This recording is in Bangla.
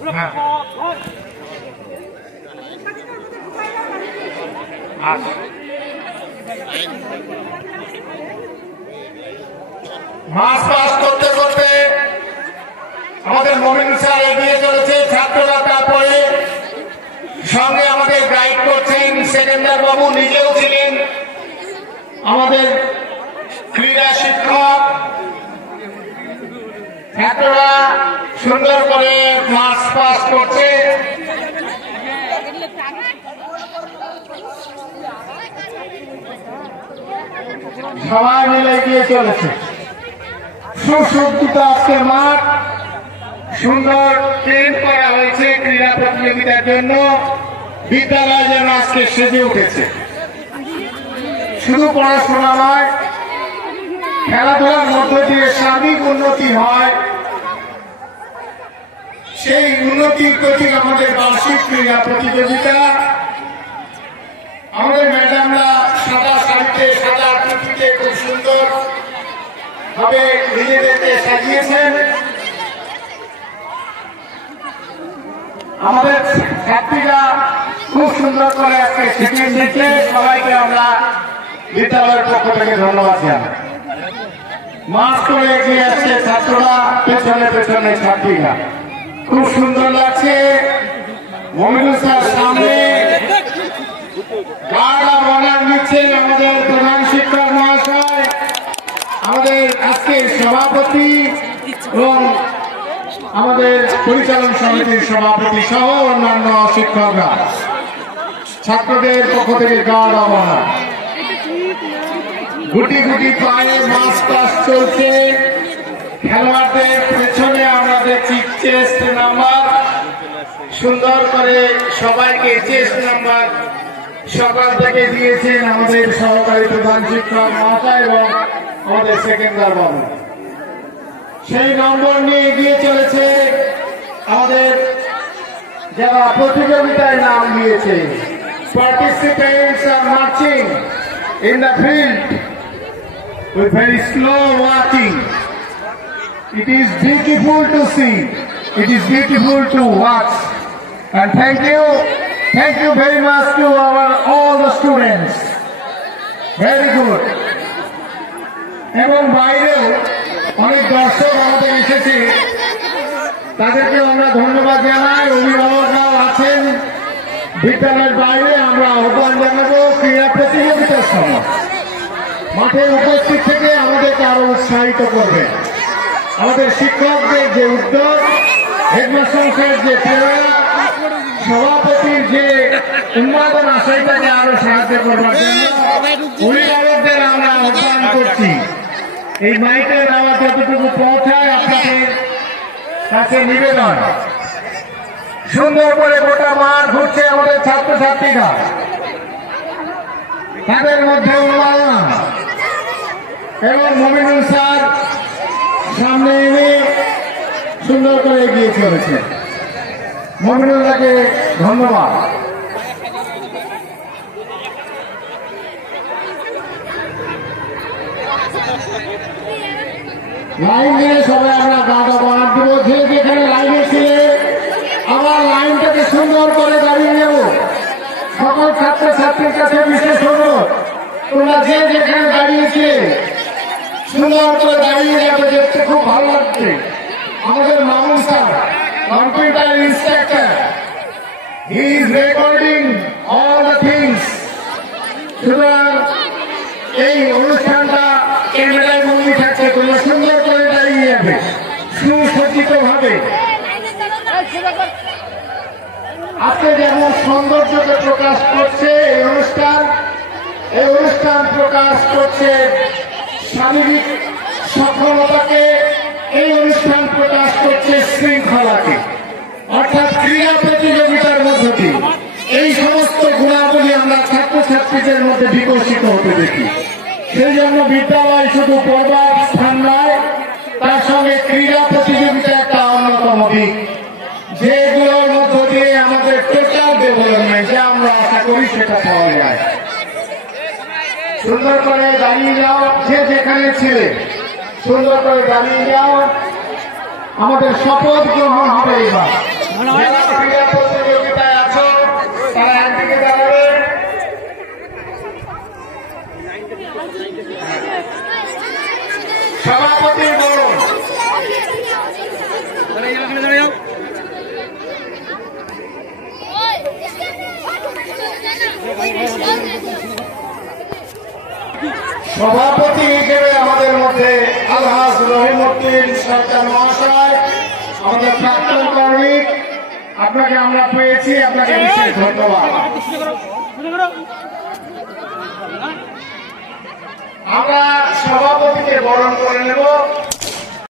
মাস পাস করতে করতে আমাদের মমিন স্যার এগিয়ে চলেছে, ছাত্ররা তারপরে সঙ্গে আমাদের গাইড করছেন সেকেন্ডার বাবু, নিজেও ছিলেন আমাদের ক্রীড়া শিক্ষক। ছাত্ররা সুন্দর করে মাস পাস করছে। সবাই মিলে এগিয়ে চলেছে। সুসজ্জিত আজকে মাঠ, সুন্দর ট্রেন করা হয়েছে ক্রীড়া প্রতিযোগিতার জন্য। বিদ্যালয় যেন আজকে সেজে উঠেছে। শুধু পড়াশোনা নয়, খেলাধুলার মধ্য দিয়ে সার্বিক উন্নতি হয়। সেই উন্নতির প্রতীক আমাদের বার্ষিক ক্রীড়া প্রতিযোগিতা। আমাদের ম্যাডামরা সাদা শাড়িতে, সাদা টুপিতে খুব সুন্দর ভাবে নিজেদেরকে সাজিয়েছেন। আমাদের ছাত্রীরা খুব সুন্দর করে আজকে শিখিয়ে দিচ্ছে। সবাইকে আমরা বিদ্যালয়ের পক্ষ থেকে ধন্যবাদ জানাই। মাস করে এগিয়ে আসছে ছাত্ররা, পেছনে পেছনে ছাত্রীরা। খুব সুন্দর লাগছে। মমিনুল স্যার সামনে অনার নিচ্ছেন আমাদের প্রধান শিক্ষক মহাশয়, আমাদের আজকের সভাপতি এবং আমাদের পরিচালন সমিতির সভাপতি সহ অন্যান্য শিক্ষকরা ছাত্রদের পক্ষ থেকে গার্ড অব অনার। গুটি গুটি পায়ে মাস পাস চলছে। খেলোয়াড়দের পেছনে আমরা দেখছি চেস্ট নাম্বার, সুন্দর করে সবাইকে চেস্ট নাম্বার সকাল থেকে দিয়েছেন আমাদের সহকারী প্রধান শিক্ষক মহাশয় এবং আমাদের সেকেন্ডার বাবু। সেই নম্বর নিয়ে এগিয়ে চলেছে আমাদের যারা প্রতিযোগিতায় নাম দিয়েছে। Participants are marching in the field with very slow marching. It is beautiful to see. It is beautiful to watch. And thank you very much to all the students. Very good. এবং বাইরেও অনেক দর্শক আমাদের এসেছে, তাদেরকে আমরা ধন্যবাদ জানাই। অভিভাবকরাও আছেন বিদ্যালয়ের বাইরে। আমরা আহ্বান জানাবো ক্রীড়া প্রতিযোগিতার সময় মাঠে উপস্থিত থেকে আমাদেরকে আরো উৎসাহিত করবে। আমাদের শিক্ষকদের যে উদ্যোগ, হেডমাস্টার সাহেবের যে প্রেরণা, সভাপতির যে উন্মাদনা, সেইটাকে আরো সাহায্য করবার জন্য অভিভাবকদের আমরা আহ্বান করছি। এই মাইকের আওয়াজ যতটুকু পৌঁছায় আপনাদের কাছে নিবেদন। সুন্দর করে গোটা মাঠ ঘুরছে আমাদের ছাত্রছাত্রীরা, তাদের মধ্যে উন্মাদনা এবং মমিনুল স্যার সামনে এনে সুন্দর করে এগিয়ে চলেছে। মমিনুল্লাহকে ধন্যবাদ। লাইন দিয়ে সবাই আমরা গাঁদা বানার দেবো। যে যেখানে লাইনে ছিলে আবার লাইনটাকে সুন্দর করে দাঁড়িয়ে নেব। সকল ছাত্রছাত্রীর কাছে বিশেষ অনুরোধ, তোমরা যে যেখানে দাঁড়িয়েছে সুন্দর করে দাঁড়িয়ে যাবে, দেখতে খুব ভালো লাগছে। আমাদের Mamun sir computer instructor, he is recording all the things. সুতরাং এই অনুষ্ঠানটা ক্যামেরায় বন্দি থাকছে, তোমরা সুন্দর করে দাঁড়িয়ে যাবে সুসজ্জিত ভাবে। আজকে যেমন সৌন্দর্যকে প্রকাশ করছে এই অনুষ্ঠান প্রকাশ করছে শারীরিক সক্ষমতাকে, এই অনুষ্ঠান প্রকাশ করছে শৃঙ্খলাকে। অর্থাৎ ক্রীড়া প্রতিযোগিতার মধ্য দিয়ে এই সমস্ত গুণাবলী আমরা ছাত্রছাত্রীদের মধ্যে বিকশিত হতে দেখি। সেই জন্য বিদ্যালয় শুধু পড়বার স্থান নয়, তার সঙ্গে ক্রীড়া প্রতিযোগিতা একটা অন্যতম দিক, যেগুলোর মধ্য দিয়ে আমাদের টোটাল ডেভেলপমেন্ট যা আমরা আশা করি সেটা পাওয়া যায়। সুন্দর করে দাঁড়িয়ে যাও, যে যেখানে ছিলে সুন্দর করে দাঁড়িয়ে যাও। আমাদের শপথ গ্রহণ হবে এবার। সভাপতি বরণ। সভাপতি হিসেবে আমাদের মধ্যে আলহাজ রহিমউদ্দিন সরকার মহাশয়, আমাদের প্রাক্তন কর্মী, আপনাকে আমরা পেয়েছি, আপনাকে বিশেষ ধন্যবাদ। আমরা সভাপতিকে বরণ করে নেব।